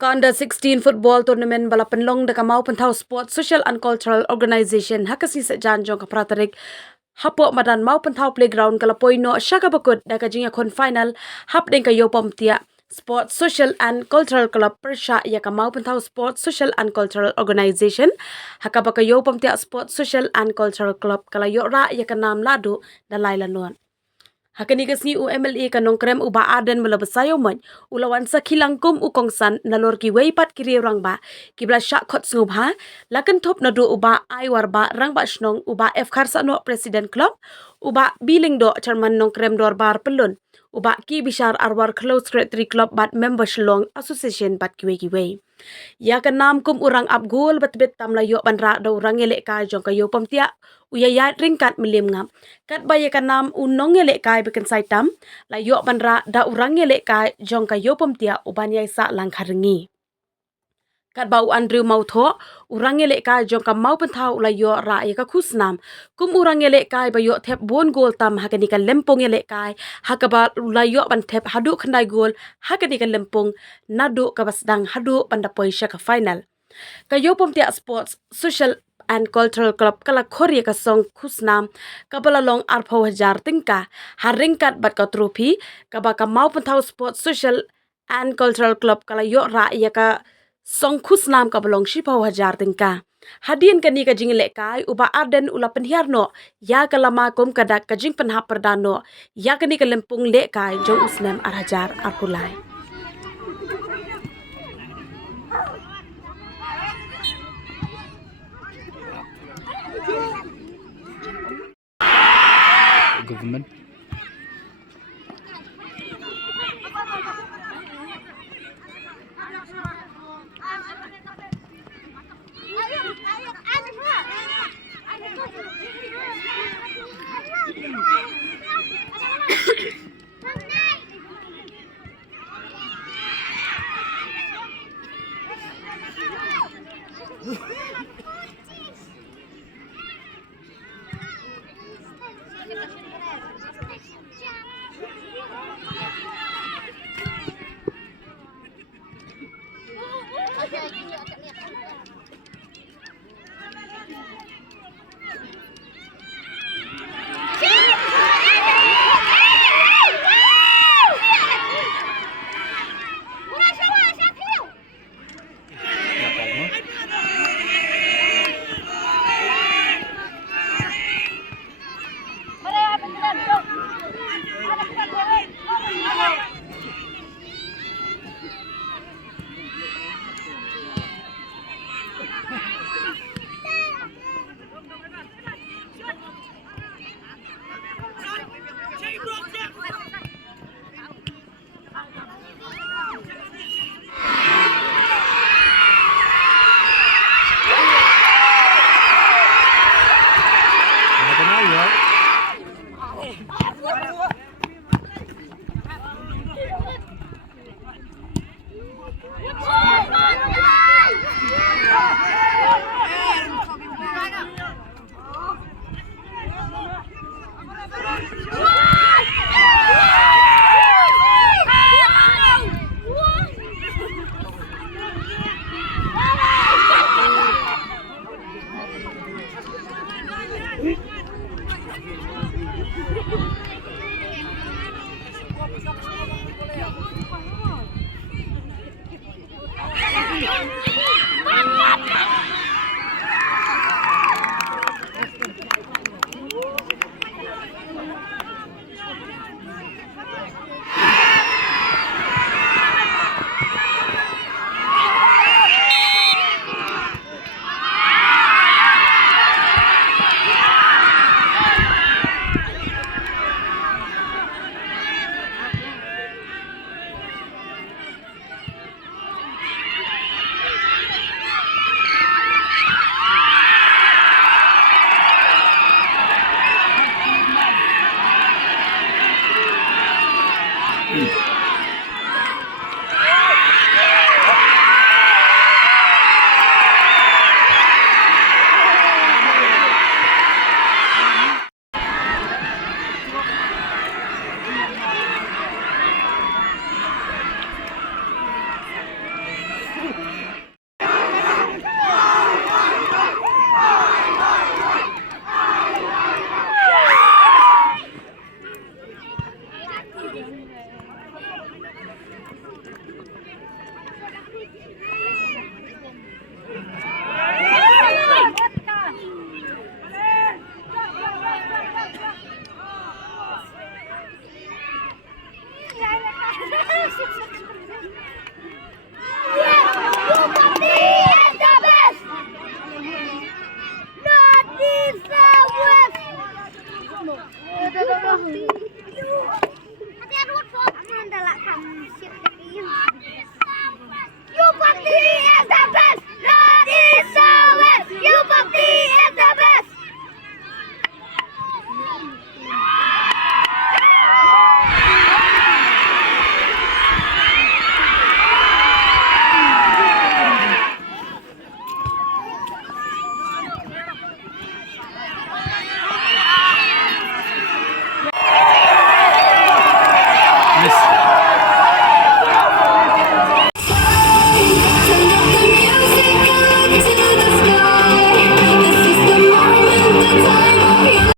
U-16 Football Tournament bala penlong da kamau pentau sport social and cultural organization hakasi sejan jong kapratarik hapo madan mau pentau playground kala poino syaka bakut da kajing yakon final hap deng kayo pamtia sport social and cultural club persha ya kamau pentau sport social and cultural organization hakaba kayo pamtia sport social and cultural club kala yo ra ya kanam ladu da lailanon hakani kasni UMLA kanong krem uba aden melabasayo man ulawan sa kilangkum ukongsan nalor ki weipat kiri rang ba kibla syak khot ngubha lakan top na do uba ai warba rang ba snong uba f kharsa no president club uba biling do chairman nong krem dor bar pelun uba ki bishar arwar close secretary club bat member shlong association bat kiwe ya kan nam kum urang abgul bet tam layo banra do urang elek ka jong kayo pamtia uyayat ringkat milim ngam kat baya kan nam unong elek kai beken saitam layo banra da urang elek ka jong kayo pamtia uban yai sa lang kharengi kat bau Andrew mau tho urang elek ka jong ka mau pentau layo ra ya ka khusnam kum urang elek kai bayo thep bon gol tam hakani kan lempong elek kai hakaba layo ban thep hadu khandai gol hakani kan lempong nadu ka basdang hadu panda poisha ka final kayo pamtia sports social and cultural club kala khori ka song khusnam kabala long arpho hajar tingka haringkat bat ka trophy kaba ka mau pentau sports social and cultural club kala yo ra ya ka song khusnam kabalong shipau hajar tingka hadin kani ka jing lekai uba arden ula penhiarno ya kalama kom kadak ka jing penhap perdano ya kani ka lempung lekai jong usnem arhajar arpulai government.